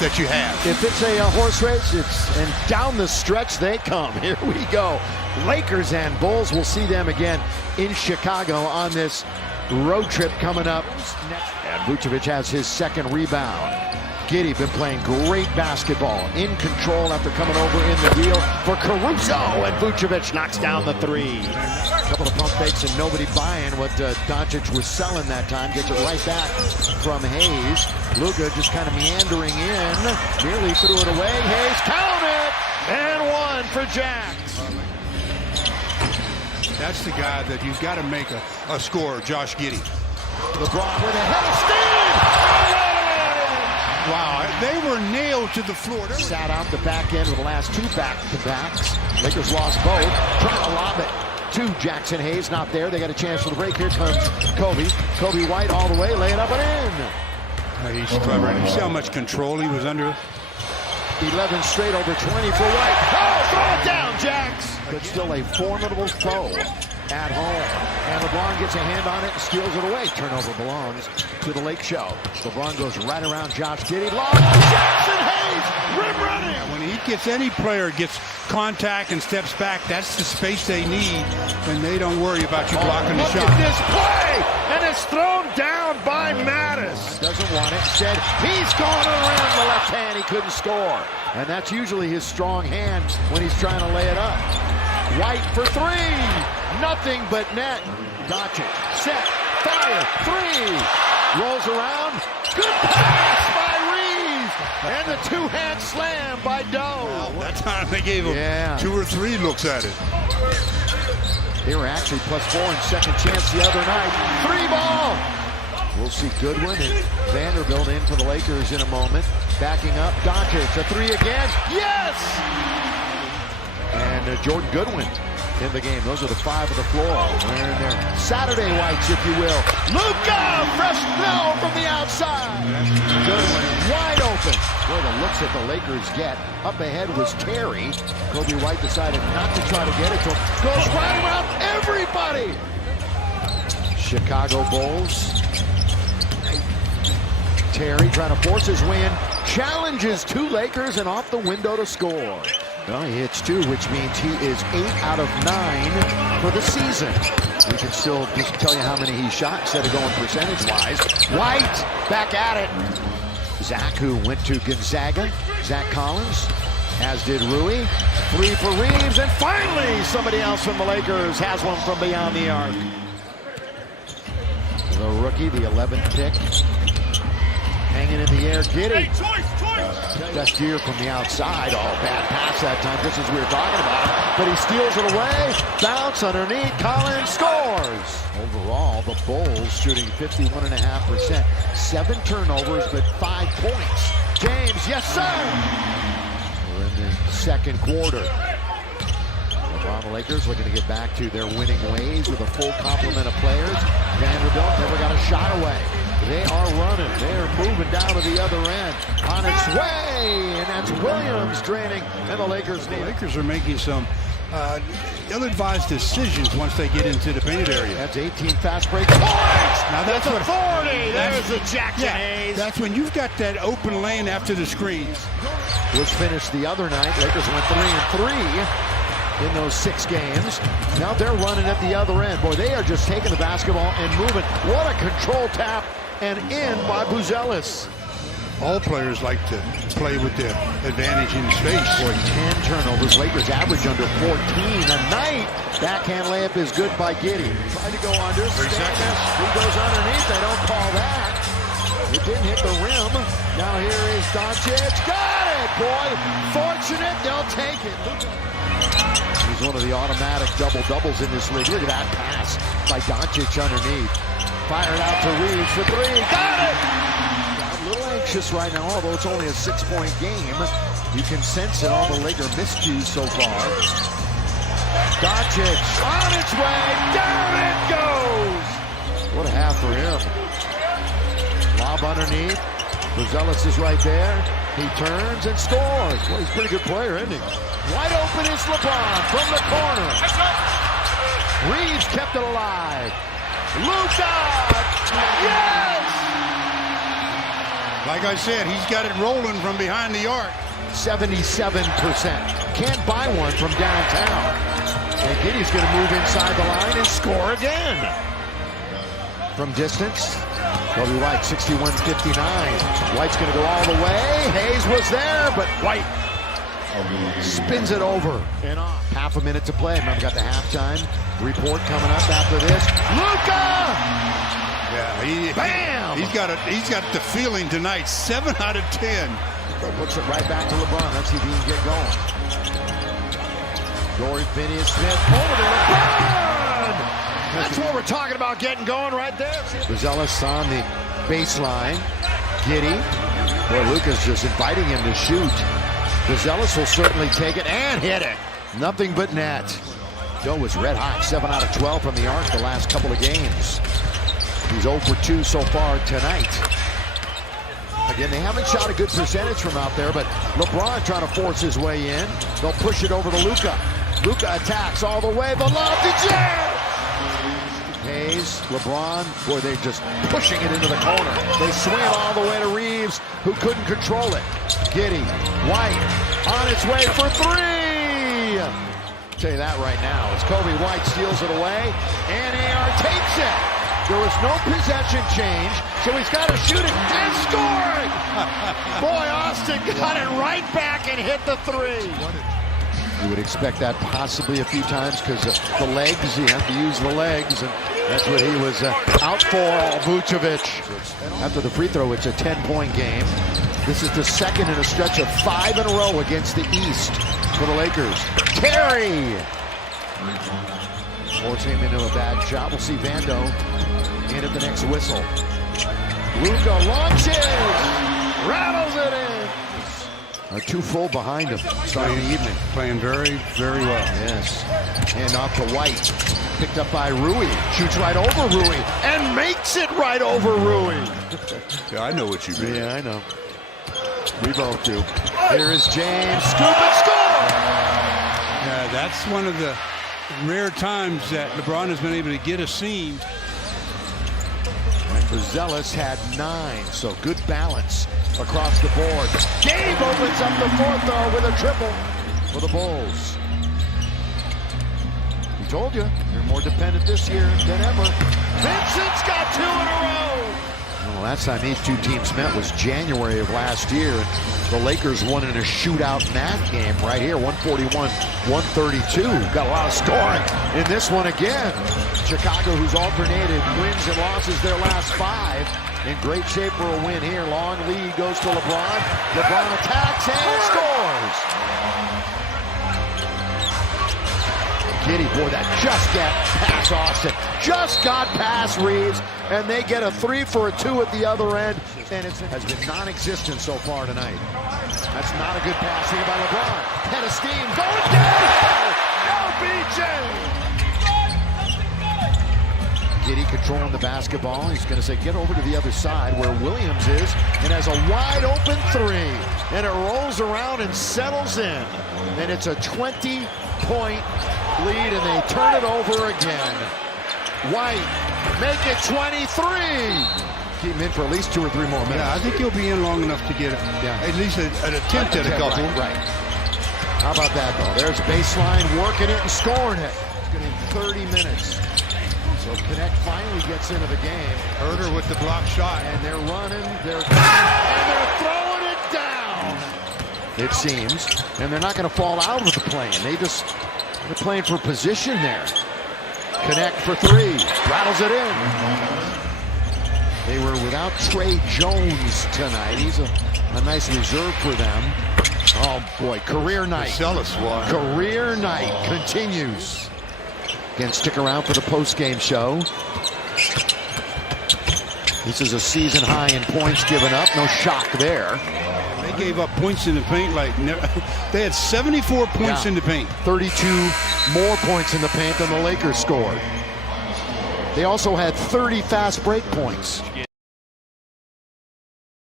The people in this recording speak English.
that you have. If it's a horse race, and down the stretch they come. Here we go. Lakers and Bulls. We'll see them again in Chicago on this road trip coming up. And Vucevic has his second rebound. Giddey been playing great basketball, in control after coming over in the deal for Caruso, and Vucevic knocks down the three. A couple of pump fakes and nobody buying what Doncic was selling that time. Gets it right back from Hayes. Luka just kind of meandering in, nearly threw it away. Hayes count it, and one for Jax. That's the guy that you've got to make a scorer, Josh Giddey. LeBron with a head of steam. Wow, they were nailed to the floor. Sat out the back end of the last two back-to-backs. Lakers lost both. Trying to lob it to Jackson Hayes. Not there. They got a chance for the break. Here comes Kobe. Kobe White all the way, laying up and in. He's clever. And you see how much control he was under. 11 straight over 20 for White. Oh, throw it down, Jax. But still a formidable foe at home. And LeBron gets a hand on it and steals it away. Turnover belongs to the Lake Show. LeBron goes right around Josh Giddey. Long Jackson Hayes, rim running. When he gets, any player gets contact and steps back, that's the space they need, and they don't worry about you blocking the shot. Look at this play, and it's thrown down by Mattis. Doesn't want it. Said he's going around the left hand. He couldn't score. And that's usually his strong hand when he's trying to lay it up. White for three. Nothing but net. Doncic, set, fire, three. Rolls around. Good pass by Reeves. And the two-hand slam by Doe. Well, that time they gave him 2 or 3 looks at it. They were actually +4 in second chance the other night. 3-ball. We'll see Goodwin and Vanderbilt in for the Lakers in a moment. Backing up. Doncic, a three again. Yes! And Jordan Goodwin in the game. Those are the 5 of the floor. Wearing their Saturday whites, if you will. Luka! Fresh snow from the outside. Goodwin wide open. Boy, the looks that the Lakers get. Up ahead was Terry. Kobe White decided not to try to get it to him. Goes right around everybody. Chicago Bulls. Terry trying to force his way in. Challenges 2 Lakers and off the window to score. Well, he hits 2, which means he is 8 out of 9 for the season. We can still just tell you how many he shot instead of going percentage-wise. White back at it. Zach, who went to Gonzaga. Zach Collins, as did Rui. 3 for Reeves, and finally somebody else from the Lakers has one from beyond the arc. The rookie, the 11th pick. Hanging in the air, Giddey. Best year from the outside. Oh, bad pass that time, just as we were talking about. But he steals it away. Bounce underneath. Collins scores. Overall, the Bulls shooting 51.5%. 7 turnovers, but 5 points. James, yes, sir. We're in the second quarter. The Lakers looking to get back to their winning ways with a full complement of players. Vanderbilt never got a shot away. They are running. They are moving down to the other end. On its way, and that's Williams draining, and the Lakers need it. The Lakers are making some ill-advised decisions once they get into the painted area. That's 18 fast break points. Now that's what authority. There's the Jackson Hayes. That's when you've got that open lane after the screens. Was finished the other night. Lakers went 3-3. In those 6 games. Now they're running at the other end. Boy, they are just taking the basketball and moving. What a control tap and in by Buzelis. All players like to play with the advantage in space. Boy, 10 turnovers. Lakers average under 14 a night. Backhand layup is good by Giddey. Tried to go under. 3 seconds. He goes underneath. They don't call that. It didn't hit the rim. Now here is Doncic. Got it, boy. Fortunate. They'll take it. He's one of the automatic double-doubles in this league. Look at that pass by Doncic underneath. Fired out to Reeves for 3. Got it! A little anxious right now, although it's only a 6-point game. You can sense it, all the Laker miscues so far. Doncic on its way. Down it goes! What a half for him. Lob underneath. Buzelis is right there. He turns and scores. Well, he's a pretty good player, isn't he? Wide open is LeBron from the corner. Reeves kept it alive. Luka! Yes! Like I said, he's got it rolling from behind the arc. 77%. Can't buy one from downtown. And Giddey's going to move inside the line and score again. From distance, Kobe White, 61-59. White's going to go all the way. Hayes was there, but White spins it over and off. Half a minute to play. Remember, we got the halftime report coming up after this. Luka! Yeah, Bam! He's got the feeling tonight. 7 out of 10. Puts it right back to LeBron. Let's see if he can get going. Dorian Finney-Smith over to LeBron! That's what we're talking about, getting going right there. Buzelis on the baseline. Giddey. Boy, Luka's just inviting him to shoot. Buzelis will certainly take it and hit it. Nothing but net. Joe was red hot. 7 out of 12 from the arc the last couple of games. He's 0 for 2 so far tonight. Again, they haven't shot a good percentage from out there, but LeBron trying to force his way in. They'll push it over to Luka. Luka attacks all the way. The lob to Jay! Hayes, LeBron, boy, they're just pushing it into the corner. They swing it all the way to Reeves, who couldn't control it. Giddey, White, on its way for 3! I'll tell you that right now, as Kobe White steals it away, and AR takes it. There was no possession change, so he's got to shoot it and score it! Boy, Austin got it right back and hit the 3. You would expect that possibly a few times because the legs, you have to use the legs, and that's what he was out for, Vucevic. After the free throw, it's a 10-point game. This is the second in a stretch of 5 in a row against the East for the Lakers. Terry! Force him into a bad shot. We'll see Vando in at the next whistle. Luka launches! Rattles it in! Are too full behind him starting the evening. Playing very, very well. Yes. Hand off to White. Picked up by Rui. Shoots right over Rui. And makes it right over Rui. Yeah, I know what you mean. Yeah, I know. We both do. Here is James. Scoop and score! Yeah, that's one of the rare times that LeBron has been able to get a seam. Buzelis had 9, so good balance across the board. Gabe opens up the 4th, though, with a triple for the Bulls. We told you, you're more dependent this year than ever. Vincent's got 2 in a row. Well, last time these two teams met was January of last year. The Lakers won in a shootout math game right here, 141-132. Got a lot of scoring in this one again. Chicago, who's alternated wins and losses their last 5, in great shape for a win here. Long lead goes to LeBron. LeBron attacks and scores. Giddey, boy, that just got past Austin. Just got past Reeves, and they get a 3 for a 2 at the other end. And it has been non-existent so far tonight. That's not a good pass here by LeBron. Head of steam, going down! LBJ! Giddey controlling the basketball. He's going to say, get over to the other side where Williams is, and has a wide open 3. And it rolls around and settles in. And it's a 20-point lead, and they turn it over again. White, make it 23. Keep him in for at least 2 or 3 more minutes. Yeah, I think he'll be in long enough to get at least an attempt at a couple. Right. How about that, though? There's baseline, working it and scoring it. It's going to be 30 minutes. So Connect finally gets into the game. Herter with the block shot. And they're running, and they're throwing it down. It seems. And they're not going to fall out of the plane. They're playing for position there. Connect for 3. Rattles it in. They were without Trey Jones tonight. He's a nice reserve for them. Oh, boy. Career night. Career night continues. Again, stick around for the post-game show. This is a season high in points given up. No shock there. They gave up points in the paint like never. They had 74 points in the paint. 32 more points in the paint than the Lakers scored. They also had 30 fast break points.